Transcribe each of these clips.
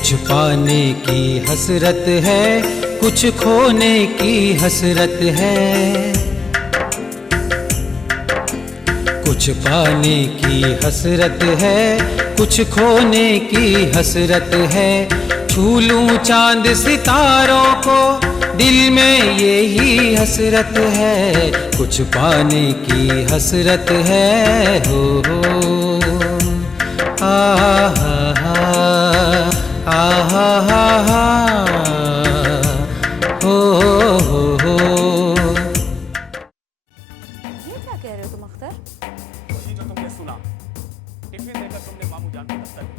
कुछ पाने की हसरत है, कुछ खोने की हसरत है। कुछ पाने की हसरत है, कुछ खोने की हसरत है। छू लूं चांद सितारों को, दिल में यही हसरत है। कुछ पाने की हसरत है, हो आ हा हो हो। ये क्या कह रहे हो तुम अख्तर? वही जो तुमने सुना। टिफिन देकर तुमने मामू जान को दफ्तर गए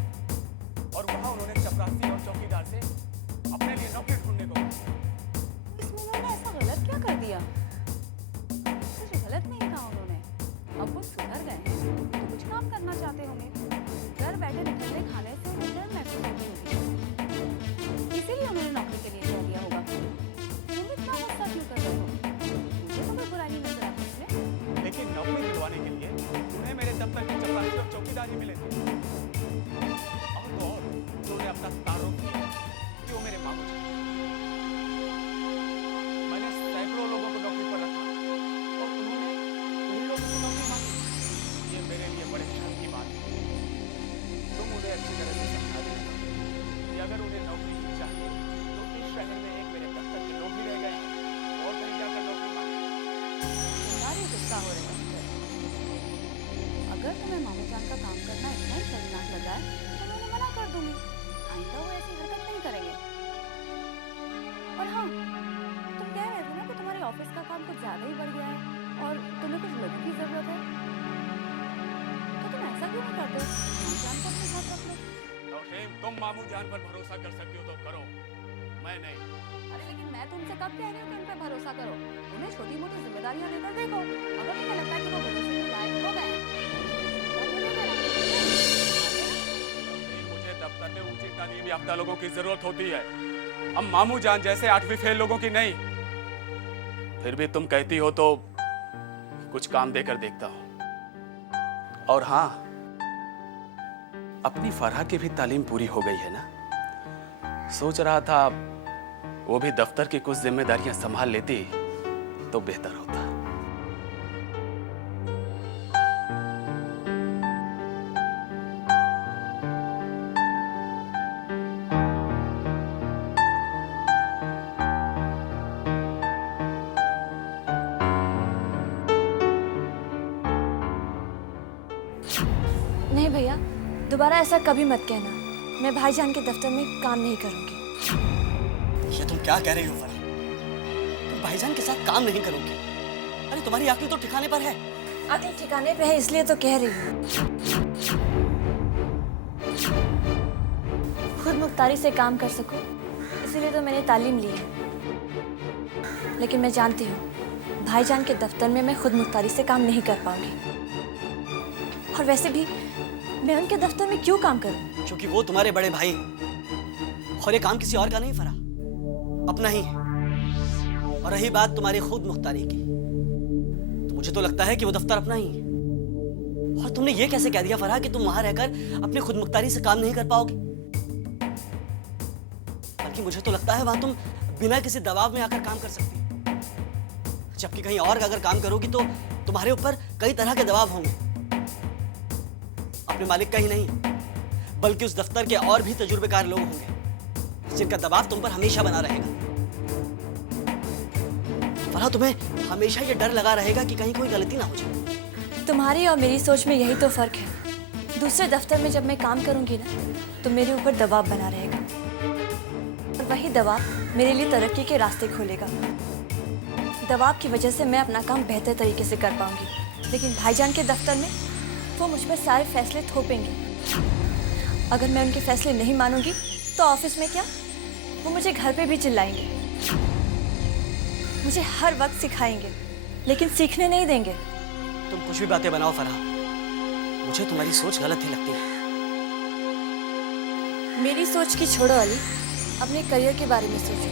और वहां उन्होंने चपरासी और चौकीदार से अपने लिए नौकरी ढूंढने को कहा। इसमें उन्होंने ऐसा गलत क्या कर दिया? कुछ गलत नहीं कहा उन्होंने। अब वो सुधर गए हैं तो कुछ काम करना चाहते होंगे। घर बैठे निकलने खाने से उन्हें डर महसूस होती होगी, इसीलिए उन्होंने नौकरी के लिए कह दिया होगा। तुम इतना गुस्सा क्यों कर रहे हो? मुझे तो कोई बुराई नहीं नजर आती इसमें। लेकिन नौकरी दिलवाने के लिए उन्हें मेरे दफ्तर के चपरासी और चौकीदार ही मिले थे। और तो और उन्होंने अपना तारुफ किया कि वो मेरे मामू जी। मैंने सैकड़ों लोगों को नौकरी पर रखा और उन्होंने उन लोगों से नौकरी मांगी। ये मेरे लिए बड़े शर्म की बात है। तुम उन्हें अच्छी तरह से समझा देना कि अगर उन्हें नौकरी की चाहिए तो इस शहर में एक मेरे दफ्तर के लोग ही रह गए हैं और कहीं जाकर नौकरी मांगे। तुम्हारी गुस्सा हो रहे हो। अगर तुम्हें मामू जान का काम करना इतना ही शर्मनाक लगा है तो मैं उन्हें मना कर दूंगी। आइंदा वो ऐसी हरकत नहीं करेंगे। और हाँ, तुम कह रहे थे ना कि तुम्हारे ऑफिस का काम कुछ ज्यादा ही बढ़ गया है और तुम्हें कुछ लोगों की जरूरत है, तो तुम ऐसा क्यों नहीं करते? मामू जान को अपने साथ रख लो। नौशीन, तुम मामू जान पर भरोसा कर सकती हो तो करो, मैं नहीं। अरे लेकिन मैं तुमसे कब कह रही हूँ कि उन पर भरोसा करो? उन्हें छोटी मोटी जिम्मेदारियां देकर देखो। अगर तुम्हें लगता है कि वो भरोसे के लायक हो गए मुझे दफ्तर में ऊंची तालीम याफ्ता लोगों की जरूरत होती है, अब मामू जान जैसे 8वीं फेल लोगों की नहीं। फिर भी तुम कहती हो तो कुछ काम देकर देखता हूं। और हाँ, अपनी फरहा की भी तालीम पूरी हो गई है ना। सोच रहा था वो भी दफ्तर की कुछ जिम्मेदारियां संभाल लेती तो बेहतर होता। नहीं भैया, दोबारा ऐसा कभी मत कहना। मैं भाईजान के दफ्तर में काम नहीं करूंगी। ये तुम क्या कह रही हो फरहा? तुम भाईजान के साथ काम नहीं करोगी? अरे तुम्हारी अक्ल तो ठिकाने पर है। अक्ल ठिकाने पे है इसलिए तो कह रही हूँ। खुद मुख्तारी से काम कर सकूं, इसीलिए तो मैंने तालीम ली है। लेकिन मैं जानती हूँ भाईजान के दफ्तर में मैं खुद मुख्तारी से काम नहीं कर पाऊंगी। और वैसे भी मैं उनके दफ्तर में क्यों काम करूं? क्योंकि वो तुम्हारे बड़े भाई, और ये काम किसी और का नहीं फरहा, अपना ही है। और रही बात तुम्हारी खुद मुख्तारी की, तो मुझे तो लगता है कि वो दफ्तर अपना ही है। और तुमने ये कैसे कह दिया फरहा कि तुम वहां रहकर अपनी खुद मुख्तारी से काम नहीं कर पाओगे? बल्कि मुझे तो लगता है वहां तुम बिना किसी दबाव में आकर काम कर सकती हो। जबकि कहीं और अगर काम करोगी तो तुम्हारे ऊपर कई तरह के दबाव होंगे, अपने मालिक का ही नहीं बल्कि उस दफ्तर के और भी तजुर्बेकार लोग होंगे जिनका दबाव तुम पर हमेशा बना रहेगा। फरहा, तुम्हें हमेशा ये डर लगा रहेगा कि कहीं कोई गलती ना हो जाए। तुम्हारी और मेरी सोच में यही तो फर्क है। दूसरे दफ्तर में जब मैं काम करूंगी ना, तो मेरे ऊपर दबाव बना रहेगा और वही दबाव मेरे लिए तरक्की के रास्ते खोलेगा। दबाव की वजह से मैं अपना काम बेहतर तरीके से कर पाऊंगी। लेकिन भाईजान के दफ्तर में वो मुझ पर सारे फैसले थोपेंगे। अगर मैं उनके फैसले नहीं मानूंगी तो ऑफिस में क्या, वो मुझे घर पे भी चिल्लाएंगे, मुझे हर वक्त सिखाएंगे, लेकिन सीखने नहीं देंगे। तुम कुछ भी बातें बनाओ फरहा, मुझे तुम्हारी सोच गलत ही लगती है। मेरी सोच की छोड़ो अली, अपने करियर के बारे में सोचो।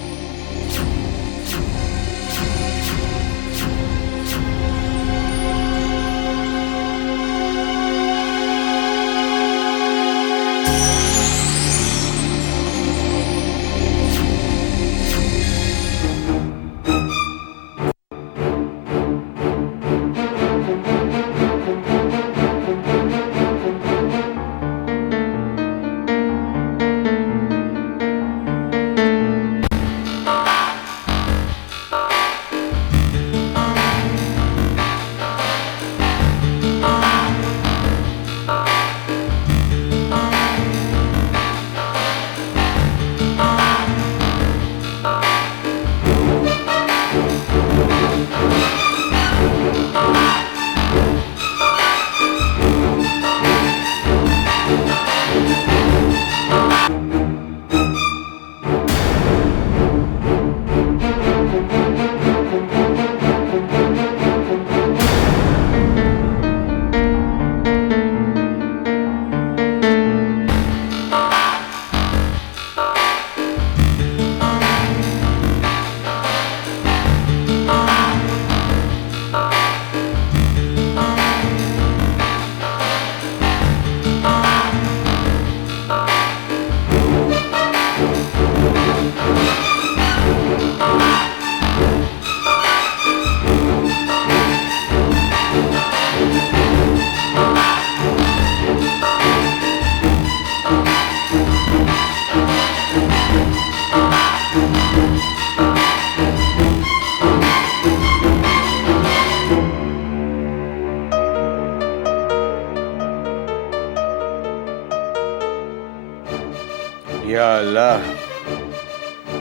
या अल्लाह,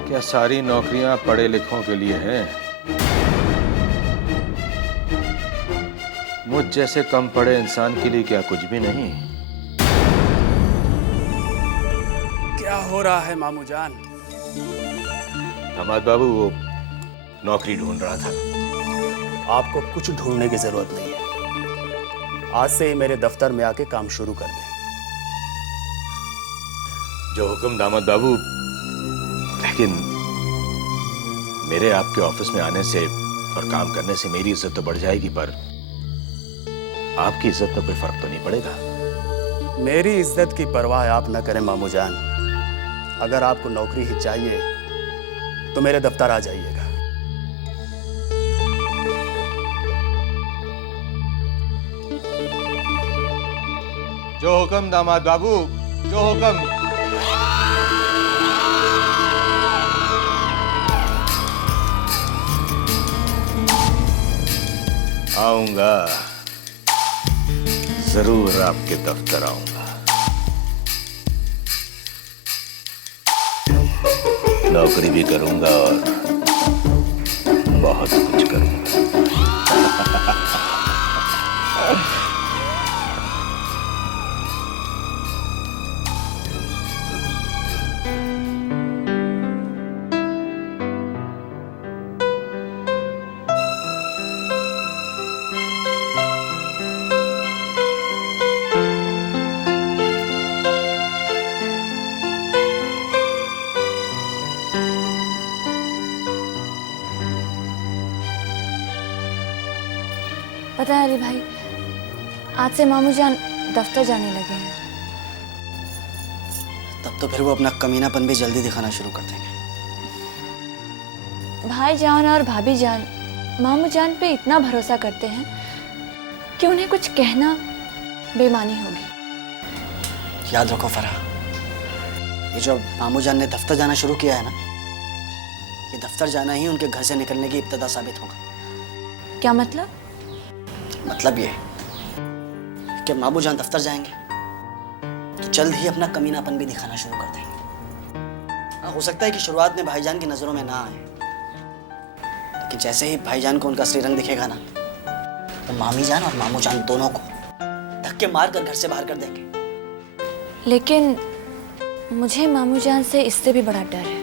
क्या सारी नौकरियां पढ़े लिखों के लिए हैं? मुझ जैसे कम पढ़े इंसान के लिए क्या कुछ भी नहीं? क्या हो रहा है मामू जान? दामाद बाबू वो नौकरी ढूंढ रहा था। आपको कुछ ढूंढने की जरूरत नहीं है। आज से ही मेरे दफ्तर में आके काम शुरू कर दें। जो हुक्म दामाद बाबू, लेकिन मेरे आपके ऑफिस में आने से और काम करने से मेरी इज्जत तो बढ़ जाएगी, पर आपकी इज्जत में कोई फर्क तो नहीं पड़ेगा। मेरी इज्जत की परवाह आप न करें मामू जान। अगर आपको नौकरी ही चाहिए तो मेरे दफ्तर आ जाइएगा। जो हुक्म दामाद बाबू, जो हुक्म। आऊंगा, जरूर आपके दफ्तर आऊंगा। नौकरी भी करूंगा और बहुत कुछ करूंगा। पता है अली भाई, आज से मामू जान दफ्तर जाने लगे हैं। तब तो फिर वो अपना कमीनापन भी जल्दी दिखाना शुरू कर देंगे। भाईजान और भाभी जान मामू जान पे इतना भरोसा करते हैं कि उन्हें कुछ कहना बेईमानी होगी। याद रखो फराह, ये जो मामू जान ने दफ्तर जाना शुरू किया है ना, ये दफ्तर जाना ही उनके घर से निकलने की इब्तिदा साबित होगा। क्या मतलब? मतलब ये कि मामू जान दफ्तर जाएंगे तो जल्द ही अपना कमीनापन भी दिखाना शुरू कर देंगे। हाँ, हो सकता है कि शुरुआत में भाईजान की नजरों में ना आए, लेकिन जैसे ही भाईजान को उनका असली रंग दिखेगा ना, तो मामी जान और मामू जान दोनों को धक्के मार कर घर से बाहर कर देंगे। लेकिन मुझे मामू जान से इससे भी बड़ा डर है।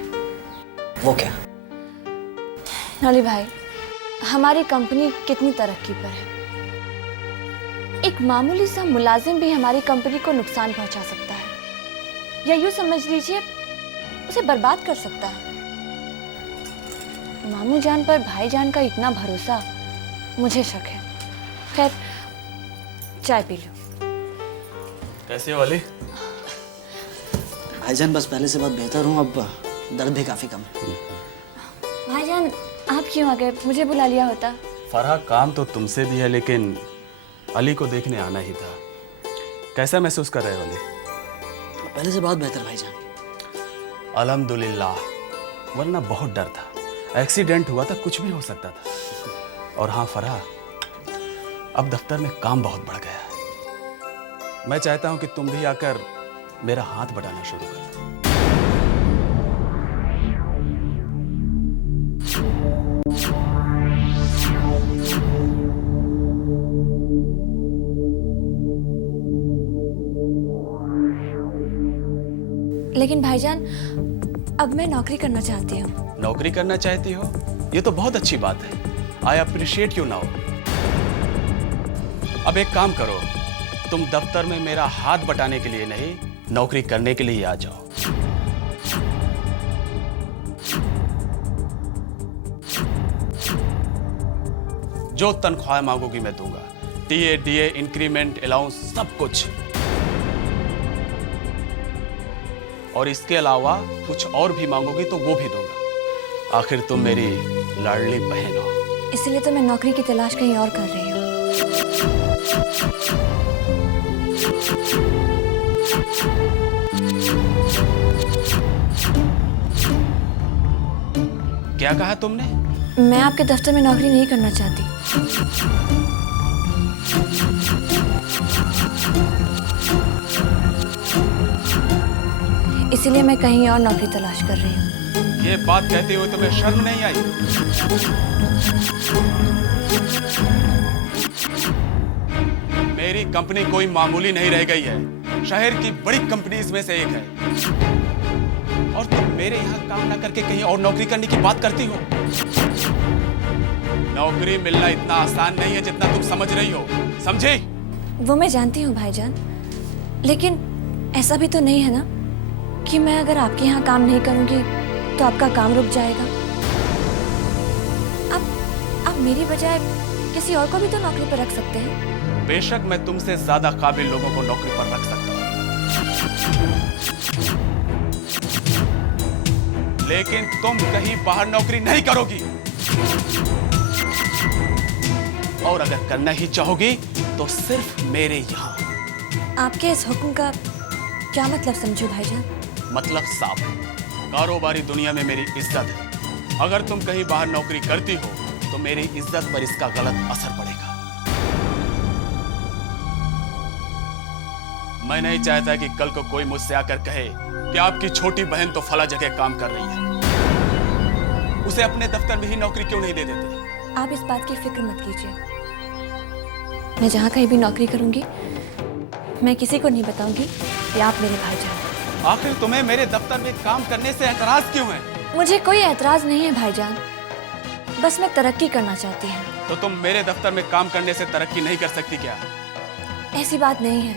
वो क्या? अली भाई, हमारी कंपनी कितनी तरक्की पर है। एक मामूली सा मुलाजिम भी हमारी कंपनी को नुकसान पहुंचा सकता है, या यूं समझ लीजिए उसे बर्बाद कर सकता है। मामू जान पर भाईजान का इतना भरोसा, मुझे शक है। खैर, चाय पी लो। कैसे हो अली? भाईजान बस पहले से बहुत बेहतर हूँ, अब दर्द भी काफी कम है। भाईजान, आप क्यों आ गए? मुझे बुला लिया होता। फराह, काम तो तुमसे भी है, लेकिन अली को देखने आना ही था। कैसा महसूस कर रहे हो अली? पहले से बहुत बेहतर भाईजान। अल्हम्दुलिल्लाह, वरना बहुत डर था। एक्सीडेंट हुआ था, कुछ भी हो सकता था। और हाँ फराह, अब दफ्तर में काम बहुत बढ़ गया है। मैं चाहता हूं कि तुम भी आकर मेरा हाथ बढ़ाना शुरू कर दो। लेकिन भाईजान, अब मैं नौकरी करना चाहती हूँ। नौकरी करना चाहती हो? ये तो बहुत अच्छी बात है। I appreciate you now. अब एक काम करो, तुम दफ्तर में मेरा हाथ बटाने के लिए नहीं, नौकरी करने के लिए आ जाओ। जो तनख्वाह मांगोगी मैं दूंगा। टीए, डीए, इंक्रीमेंट, अलाउंस, सब कुछ। और इसके अलावा कुछ और भी मांगोगी तो वो भी दूंगा। आखिर तुम मेरी लाडली बहन हो। इसलिए तो मैं नौकरी की तलाश कहीं और कर रही हूँ। क्या कहा तुमने? मैं आपके दफ्तर में नौकरी नहीं करना चाहती। इसीलिए मैं कहीं और नौकरी तलाश कर रही हूँ। ये बात कहते हुए तुम्हें शर्म नहीं आई? मेरी कंपनी कोई मामूली नहीं रह गई है, शहर की बड़ी कंपनीज में से एक है। और तुम मेरे यहाँ काम ना करके कहीं और नौकरी करने की बात करती हो। नौकरी मिलना इतना आसान नहीं है जितना तुम समझ रही हो, समझी? वो मैं जानती हूँ भाईजान, लेकिन ऐसा भी तो नहीं है ना कि मैं अगर आपके यहाँ काम नहीं करूँगी तो आपका काम रुक जाएगा। आप मेरी बजाय किसी और को भी तो नौकरी पर रख सकते हैं। बेशक मैं तुमसे ज्यादा काबिल लोगों को नौकरी पर रख सकता हूँ, लेकिन तुम कहीं बाहर नौकरी नहीं करोगी। और अगर करना ही चाहोगी तो सिर्फ मेरे यहाँ। आपके इस हुक्म का क्या मतलब समझो भाईजान? मतलब साफ है, कारोबारी दुनिया में मेरी इज्जत है। अगर तुम कहीं बाहर नौकरी करती हो तो मेरी इज्जत पर इसका गलत असर पड़ेगा। मैं नहीं चाहता कि कल को कोई मुझसे आकर कहे कि आपकी छोटी बहन तो फला जगह काम कर रही है, उसे अपने दफ्तर में ही नौकरी क्यों नहीं दे देते? आप इस बात की फिक्र मत कीजिए। मैं जहाँ कहीं भी नौकरी करूंगी मैं किसी को नहीं बताऊंगी कि आप मेरे भाईजान। आखिर तुम्हें मेरे दफ्तर में काम करने से एतराज क्यों है? मुझे कोई एतराज नहीं है भाईजान, बस मैं तरक्की करना चाहती हूँ। तो तुम मेरे दफ्तर में काम करने से तरक्की नहीं कर सकती क्या? ऐसी बात नहीं है,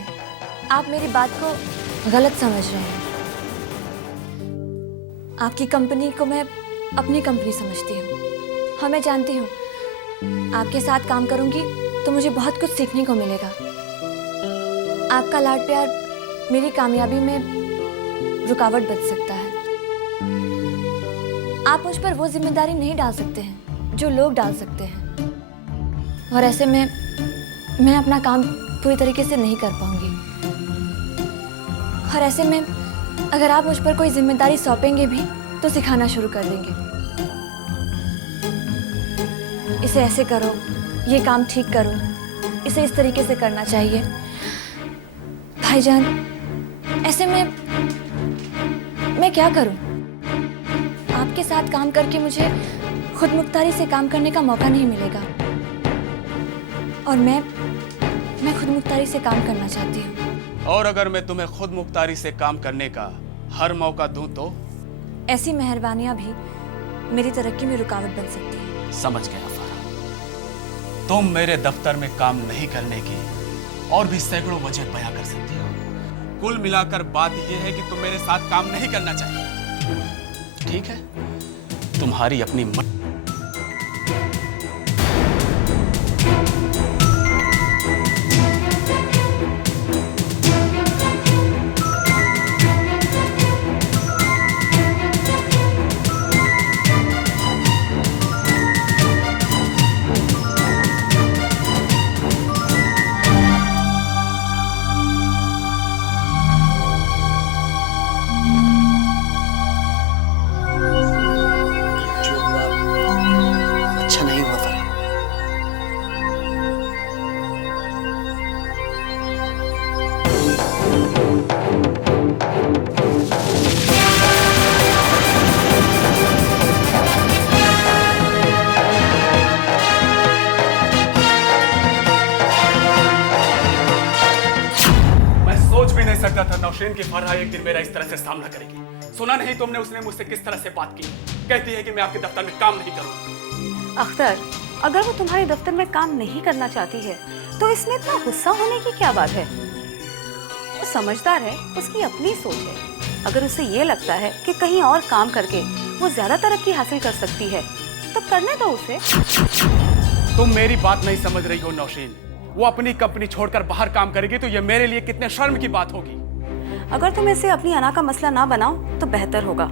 आप मेरी बात को गलत समझ रहे हैं। आपकी कंपनी को मैं अपनी कंपनी समझती हूँ। हाँ, मैं जानती हूँ आपके साथ काम करूंगी तो मुझे बहुत कुछ सीखने को मिलेगा। आपका लाड प्यार मेरी कामयाबी में रुकावट बन सकता है। आप मुझ पर वो जिम्मेदारी नहीं डाल सकते हैं जो लोग डाल सकते हैं, और ऐसे में मैं अपना काम पूरी तरीके से नहीं कर पाऊंगी। और ऐसे में अगर आप मुझ पर कोई जिम्मेदारी सौंपेंगे भी तो सिखाना शुरू कर देंगे। इसे ऐसे करो, ये काम ठीक करो, इसे इस तरीके से करना चाहिए। भाईजान, ऐसे में मैं क्या करूं? आपके साथ काम करके मुझे खुद मुख्तारी से काम करने का मौका नहीं मिलेगा, और मैं खुद मुख्तारी से काम करना चाहती हूँ। और अगर मैं तुम्हें खुद मुख्तारी से काम करने का हर मौका दूं तो? ऐसी मेहरबानियां भी मेरी तरक्की में रुकावट बन सकती है। समझ गया फारा। तुम मेरे दफ्तर में काम नहीं करने की और भी सैकड़ों वजह बयां कर सकती हो। कुल मिलाकर बात यह है कि तुम मेरे साथ काम नहीं करना चाहिए। ठीक है, तुम्हारी अपनी सकता था नौशीन की फरहा एक दिन मेरा इस तरह से सामना करेगी। सुना नहीं तुमने उसने मुझसे किस तरह से बात की? कहती है कि मैं आपके दफ्तर में काम नहीं करूंगी। अख्तर, अगर वो तुम्हारे दफ्तर में काम नहीं करना चाहती है तो इसमें इतना गुस्सा होने की क्या बात है? वो समझदार है, उसकी अपनी सोच है। अगर उसे ये लगता है कि कहीं और काम करके वो ज्यादा तरक्की हासिल कर सकती है तो करने दो उसे। तुम मेरी बात नहीं समझ रही हो नौशीन। वो अपनी कंपनी छोड़कर बाहर काम करेगी तो ये मेरे लिए कितने शर्म की बात होगी। अगर तुम इसे अपनी अना का मसला ना बनाओ तो बेहतर होगा।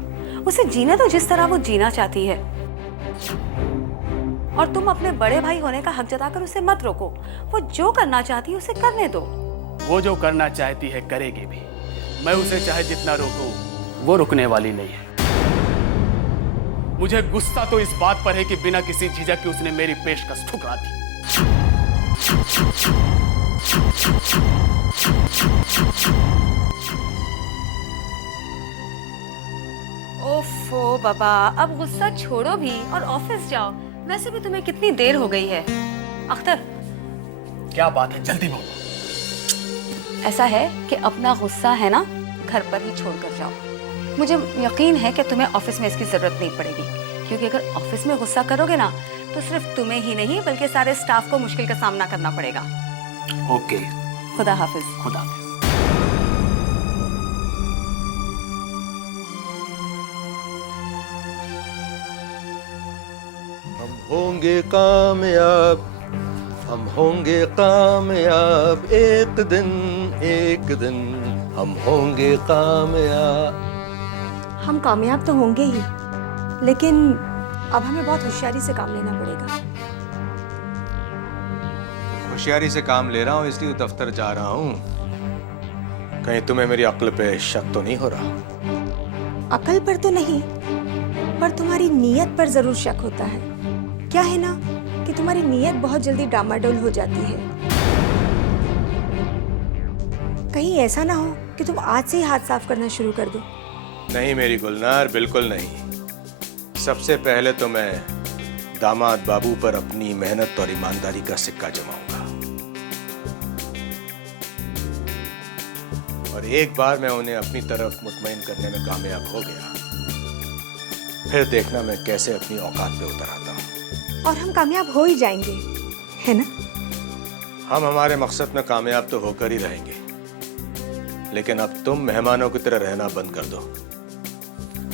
उसे जीने दो जिस तरह वो जीना चाहती है, और तुम अपने बड़े भाई होने का हक जताकर उसे मत रोको। वो जो करना चाहती है उसे करने दो। वो जो करना चाहती है करेगी भी। मैं उसे चाहे जितना रोकूं, वो रुकने वाली नहीं है। मुझे गुस्सा तो इस बात पर है कि बिना किसी झिझक के उसने मेरी पेशकश ठुकरा दी। ओफो बाबा, अब गुस्सा छोड़ो भी और ऑफिस जाओ। वैसे भी तुम्हें कितनी देर हो गई है। अख्तर, क्या बात है, जल्दी बोलो। ऐसा है कि अपना गुस्सा है ना घर पर ही छोड़ कर जाओ। मुझे यकीन है कि तुम्हें ऑफिस में इसकी जरूरत नहीं पड़ेगी, क्योंकि अगर ऑफिस में गुस्सा करोगे ना तो सिर्फ तुम्हें ही नहीं बल्कि सारे स्टाफ को मुश्किल का सामना करना पड़ेगा। ओके, खुदा हाफिज। खुदा हाफिज। हम होंगे कामयाब, हम होंगे कामयाब, एक दिन हम होंगे कामयाब। हम कामयाब तो होंगे ही, लेकिन अब हमें बहुत होशियारी से काम लेना पड़ेगा। होशियारी से काम ले रहा हूँ इसलिए तो दफ्तर जा रहा हूँ। कहीं तुम्हें मेरी अक्ल पे शक तो नहीं हो रहा? अकल पर तो नहीं, पर तुम्हारी नीयत पर जरूर शक होता है। क्या है ना कि तुम्हारी नीयत बहुत जल्दी डामाडोल हो जाती है। कहीं ऐसा ना हो कि तुम आज से ही हाथ साफ करना शुरू कर दो। नहीं मेरी गुलनार, बिल्कुल नहीं। सबसे पहले तो मैं दामाद बाबू पर अपनी मेहनत और ईमानदारी का सिक्का जमाऊंगा, और एक बार मैं उन्हें अपनी तरफ मुतमईन करने में कामयाब हो गया, फिर देखना मैं कैसे अपनी औकात पे उतर आता हूँ। और हम कामयाब हो ही जाएंगे, है ना? हम हमारे मकसद में कामयाब तो होकर ही रहेंगे, लेकिन अब तुम मेहमानों की तरह रहना बंद कर दो।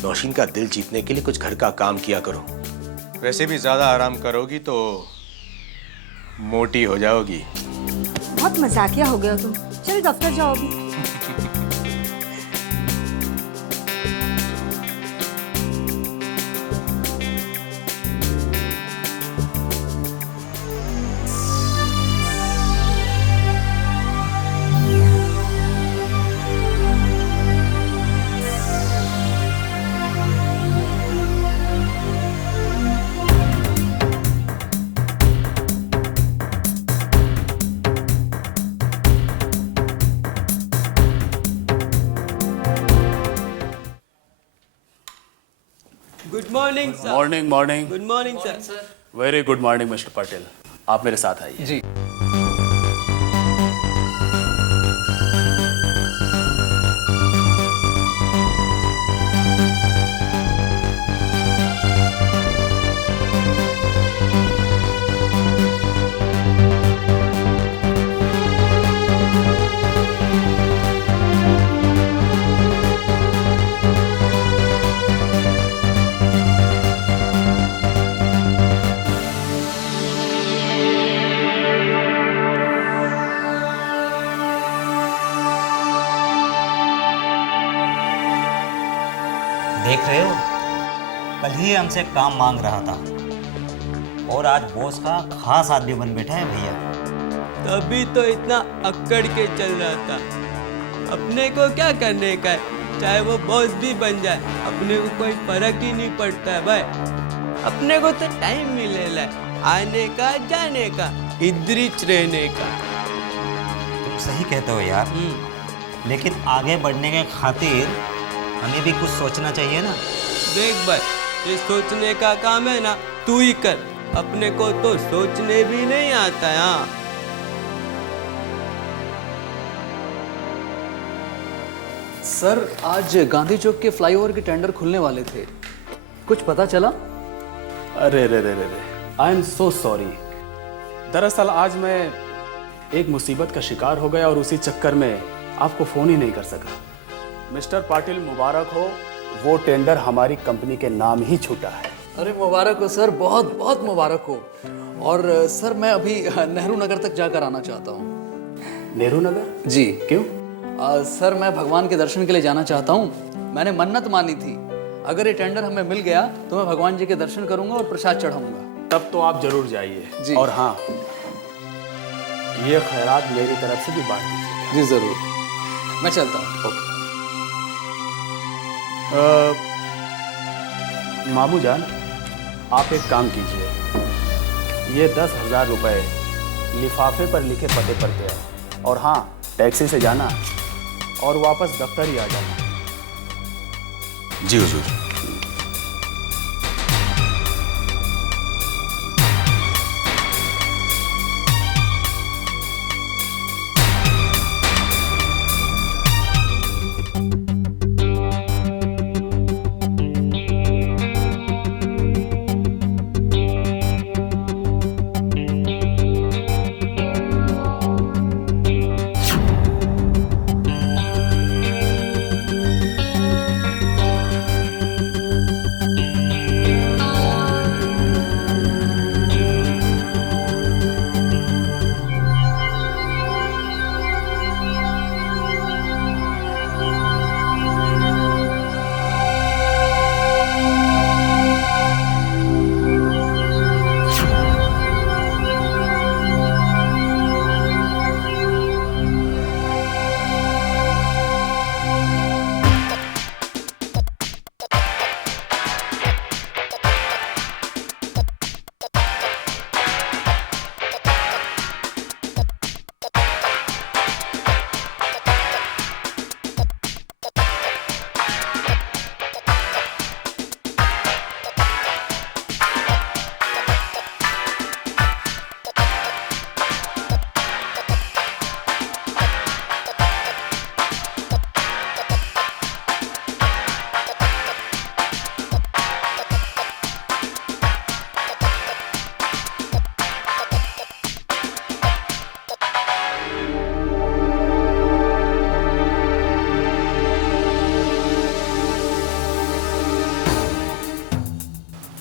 नौशीन का दिल जीतने के लिए कुछ घर का काम किया करो। वैसे भी ज्यादा आराम करोगी तो मोटी हो जाओगी। बहुत मजाकिया हो गया तुम। चलो दफ्तर जाओ अभी। Good morning sir. Morning morning. Good morning sir. Very good morning mister Patel. आप मेरे साथ आइए। जी। देख रहे हो, कल ही हमसे काम मांग रहा था और आज बॉस का खास आदमी बन बैठा है भैया। तभी तो इतना अक्कड़ के चल रहा था। अपने को क्या करने का है, चाहे वो बॉस भी बन जाए, अपने को कोई फर्क ही नहीं पड़ता है भाई। अपने को तो टाइम मिलेला है आने का, जाने का, इधर ही रहने का। तुम सही कहते हो यार, लेकिन आगे बढ़ने के खातिर हमें भी कुछ सोचना चाहिए ना। देख भाई, ये सोचने का काम है ना तू ही कर, अपने को तो सोचने भी नहीं आता है। हाँ, सर आज गांधी चौक के फ्लाईओवर के टेंडर खुलने वाले थे, कुछ पता चला? अरे रे रे रे रे, आई एम सो सॉरी। दरअसल आज मैं एक मुसीबत का शिकार हो गया और उसी चक्कर में आपको फोन ही नहीं कर सका। मिस्टर पाटिल मुबारक हो, वो टेंडर हमारी कंपनी के नाम ही छूटा है। अरे मुबारक हो सर, बहुत बहुत मुबारक हो। और सर मैं अभी नेहरू नगर तक जाकर आना चाहता हूँ। नेहरू नगर? जी। क्यों? सर मैं भगवान के दर्शन के लिए जाना चाहता हूँ। मैंने मन्नत मानी थी, अगर ये टेंडर हमें मिल गया तो मैं भगवान जी के दर्शन करूंगा और प्रसाद चढ़ाऊंगा। तब तो आप जरूर जाइए जी। और हाँ, ये खैरात मेरी तरफ से भी बांट दीजिए। जी जरूर, मैं चलता हूँ। ओके। मामू जान, आप एक काम कीजिए, ये 10,000 रुपये लिफाफे पर लिखे पते पर दे आओ, और हाँ टैक्सी से जाना और वापस दफ्तर ही आ जाना। जी हुजूर।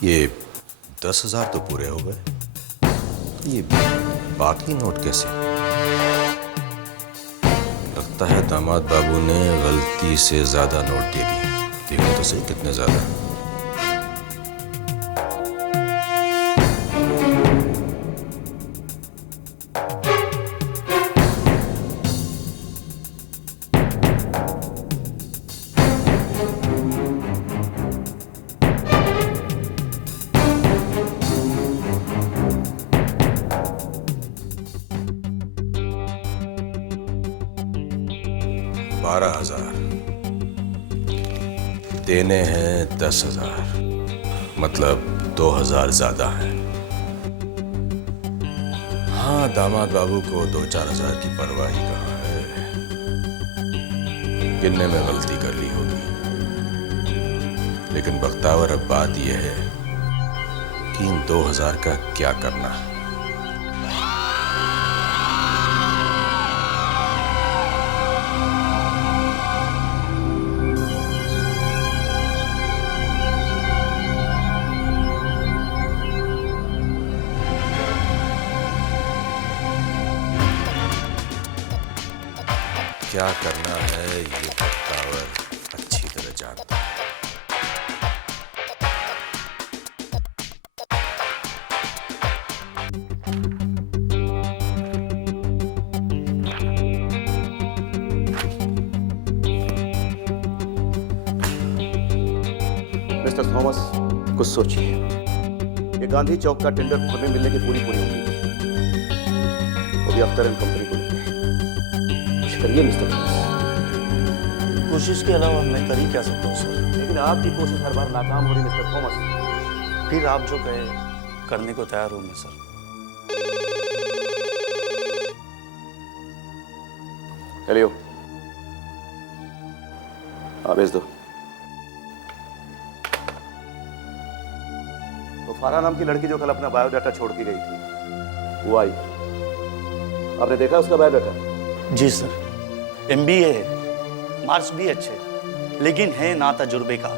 ये 10,000 तो पूरे हो गए, ये बाकी नोट कैसे? लगता है दामाद बाबू ने गलती से ज्यादा नोट दे दिए। देखो तो सही कितने ज्यादा। देने हैं 10,000, मतलब 2,000 ज्यादा हैं। हाँ, दामाद बाबू को 2-4 हजार की परवाह ही कहाँ है। गिनने में गलती कर ली होगी, लेकिन बख्तावर अब बात यह है कि इन 2,000 का क्या करना है। क्या करना है ये बख्तावर अच्छी तरह जानता है। मिस्टर थॉमस, कुछ सोचिए। ये गांधी चौक का टेंडर हमें मिलने की पूरी उम्मीद है, वो भी अख्तर एंड कंपनी को लेकर। कुछ करिए मिस्टर थॉमस। कोशिश के अलावा मैं कर ही क्या सकता हूँ सर? लेकिन आपकी कोशिश हर बार नाकाम हो रही मिस्टर थॉमस। फिर आप जो कहे करने को तैयार हूँ मैं सर। हेलो, हाँ भेज दो। तो फारा नाम की लड़की जो कल अपना बायोडाटा छोड़ के गई थी, वो आई। आपने देखा उसका बायोडाटा? जी सर, MBA है, मार्क्स भी अच्छे, लेकिन है ना तजुर्बेकार।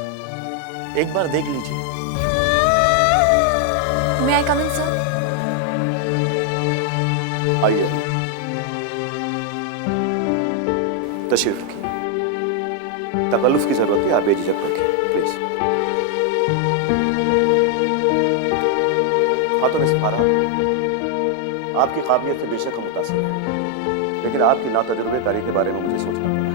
एक बार देख लीजिए। May I come in, sir? आइए, तशरीफ रखिए। तकल्लुफ की जरूरत है, आप बेझिझक रखिए प्लीज। हाँ तो मिस फारा, आपकी काबिलियत से बेशक हम मुतासिर हैं, लेकिन आपकी नातजुर्बेकारी के बारे में मुझे सोचना पड़ा है।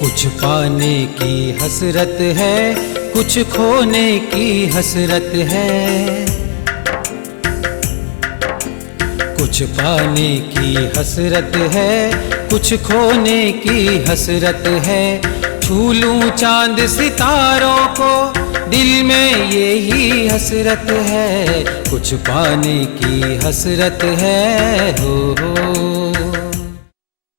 कुछ पाने की हसरत है, कुछ खोने की हसरत है। कुछ पाने की हसरत है, कुछ खोने की हसरत है। छू लूं चांद सितारों को, दिल में यही हसरत है। कुछ पाने की हसरत है, हो